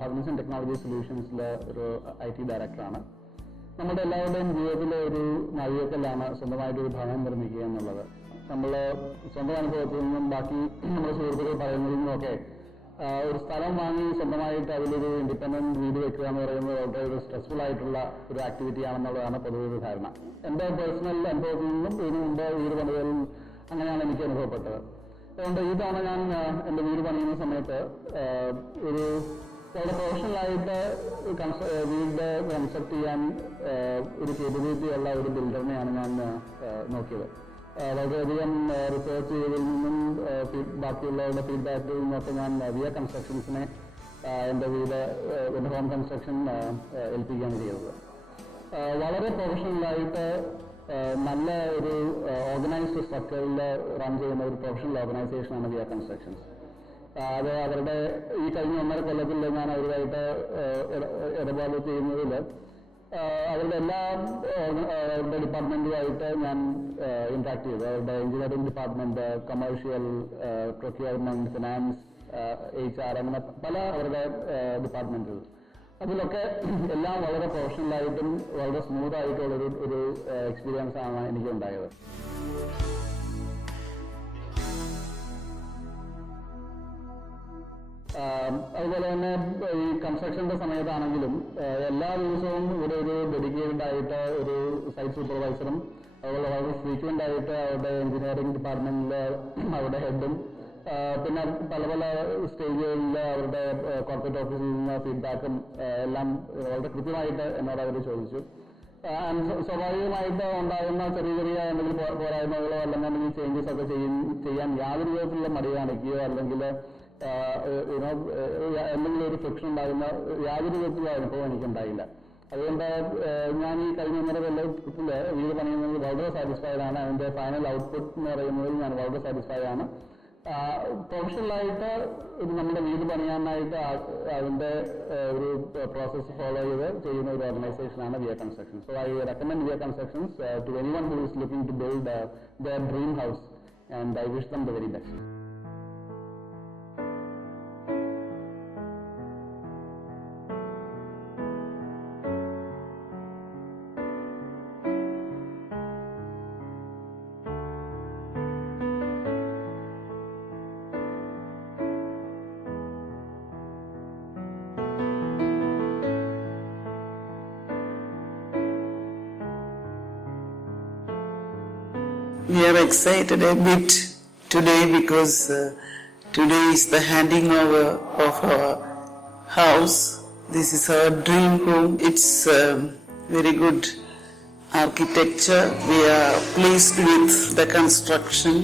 Cognizant Technology Solutions IT Director. നമ്മുടെ എല്ലാവരുടെയും ജീവിതത്തിലെ ഒരു നാഴികക്കല്ലാണ് സ്വന്തമായിട്ടൊരു ഭവനം നിർമ്മിക്കുക എന്നുള്ളത്. നമ്മൾ സ്വന്തം അനുഭവത്തിൽ നിന്നും ബാക്കി നമ്മുടെ സുഹൃത്തുക്കൾ പറയുന്നതിൽ നിന്നൊക്കെ ഒരു സ്ഥലം വാങ്ങി സ്വന്തമായിട്ട് അതിലൊരു ഇൻഡിപെൻഡന്റ് വീട് വെക്കുക എന്ന് പറയുന്നത് വളരെ ഒരു സ്ട്രെസ്ഫുൾ ആയിട്ടുള്ള ഒരു ആക്ടിവിറ്റി ആണെന്നുള്ളതാണ് പൊതുവെ ഒരു ധാരണ. എൻ്റെ പേഴ്സണൽ അനുഭവത്തിൽ നിന്നും ഇതിനു മുമ്പ് വീട് പണിതലും അങ്ങനെയാണ് എനിക്ക് അനുഭവപ്പെട്ടത്. അതുകൊണ്ട് ഈ തവണ ഞാൻ എൻ്റെ വീട് പണിയുന്ന സമയത്ത് ഒരു വളരെ പ്രൊഫഷണലായിട്ട് വീട് കൺസ്ട്രക്ട് ചെയ്യാൻ ഒരു കേപ്പബിലിറ്റി ഉള്ള ഒരു ബിൽഡറിനെയാണ് ഞാൻ നോക്കിയത്. വളരെയധികം റിസർച്ച് ചെയ്തതിൽ നിന്നും ബാക്കിയുള്ളവരുടെ ഫീഡ്ബാക്കിൽ നിന്നൊക്കെ ഞാൻ വിയ കൺസ്ട്രക്ഷൻസിനെ എൻ്റെ ഹോം കൺസ്ട്രക്ഷൻ ഏൽപ്പിക്കുകയാണ് ചെയ്തത്. വളരെ പ്രൊഫഷണലായിട്ട് നല്ല ഒരു ഓർഗനൈസ്ഡ് സ്ട്രക്ചറിൽ റൺ ചെയ്യുന്ന ഒരു പ്രൊഫഷണൽ ഓർഗനൈസേഷനാണ് വിയ കൺസ്ട്രക്ഷൻസ്. അത് അവരുടെ ഈ കഴിഞ്ഞ 1.5 കൊല്ലത്തിൽ ഞാൻ അവരുമായിട്ട് ഇടപാട് ചെയ്യുന്നതിൽ അവരുടെ എല്ലാ അവരുടെ ഡിപ്പാർട്ട്മെന്റുമായിട്ട് ഞാൻ ഇന്ററാക്ട് ചെയ്തു. അവരുടെ engineering department, commercial, procurement, finance, HR, അങ്ങനെ പല അവരുടെ ഡിപ്പാർട്ട്മെന്റുകൾ. അതിലൊക്കെ എല്ലാം വളരെ പ്രൊഫഷണലായിട്ടും വളരെ സ്മൂത്ത് ആയിട്ടുള്ളൊരു എക്സ്പീരിയൻസ് ആണ് എനിക്ക് ഉണ്ടായത്. അതുപോലെ തന്നെ ഈ കൺസ്ട്രക്ഷന്റെ സമയത്താണെങ്കിലും എല്ലാ ദിവസവും ഇവിടെ ഒരു ഡെഡിക്കേറ്റഡ് ആയിട്ട് ഒരു സൈറ്റ് സൂപ്പർവൈസറും അതുപോലെ വളരെ ഫ്രീക്വന്റ് ആയിട്ട് അവരുടെ എഞ്ചിനീയറിംഗ് ഡിപ്പാർട്ട്മെന്റിലെ അവരുടെ ഹെഡും പിന്നെ പല സ്റ്റേജുകളിൽ അവരുടെ കോർപ്പറേറ്റ് ഓഫീസിൽ നിന്ന് ഫീഡ്ബാക്കും എല്ലാം വളരെ കൃത്യമായിട്ട് എന്നോട് അവർ ചോദിച്ചു. സ്വാഭാവികമായിട്ട് ഉണ്ടാകുന്ന ചെറിയ എന്തെങ്കിലും പോരായ്മകളോ അല്ലെങ്കിൽ ചേഞ്ചസ് ഒക്കെ ചെയ്യാൻ യാതൊരു വിധത്തിലുള്ള മടി കാണിക്കുകയോ അല്ലെങ്കിൽ എന്തെങ്കിലും ഒരു ഫ്രിക്ഷൻ ഉണ്ടാകുന്ന യാതൊരു വിധത്തിലുള്ള അനുഭവം എനിക്കുണ്ടായില്ല. അതുകൊണ്ട് ഞാൻ ഈ കഴിഞ്ഞ 1.5 കൊല്ലത്തിൽ വീട് പണിയുന്നതിൽ വളരെ സാറ്റിസ്ഫൈഡ് ആണ്. അതിന്റെ ഫൈനൽ ഔട്ട്പുട്ട് എന്ന് പറയുന്നതിൽ ഞാൻ വളരെ സാറ്റിസ്ഫൈഡ് ആണ്. പ്രൊഫഷണലായിട്ട് നമ്മുടെ വീട് പണിയാനായിട്ട് അതിന്റെ ഒരു പ്രോസസ് ഫോളോ ചെയ്ത് ചെയ്യുന്ന ഒരു ഓർഗനൈസേഷനാണ് Via Constructions. So I recommend Via Constructions to anyone who is looking to build their dream house, and I wish them the very best. We are excited a bit today because today is the handing over of our house. This is our dream home. It's very good architecture. We are pleased with the construction.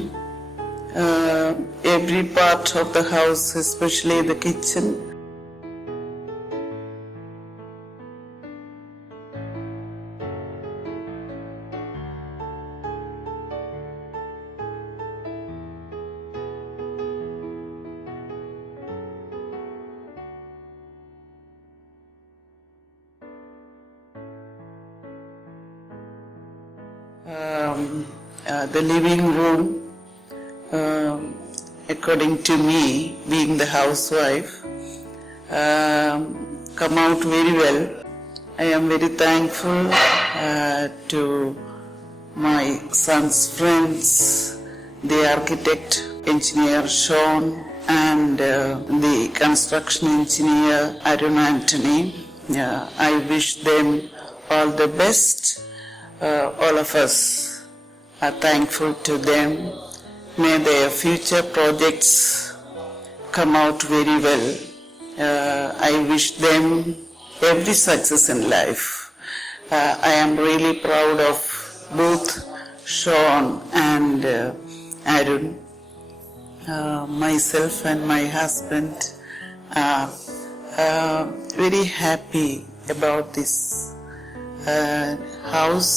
Every part of the house, especially the kitchen. The living room, according to me, being the housewife, come out very well. I am very thankful to my son's friends, the architect, engineer Sean, and the construction engineer Arun Anthony. I wish them all the best. All of us are thankful to them. May their future projects come out very well. I wish them every success in life. I am really proud of both Sean and Arun. Myself and my husband are very happy about this house.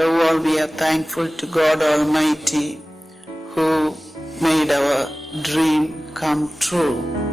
above all, we are thankful to God Almighty who made our dream come true.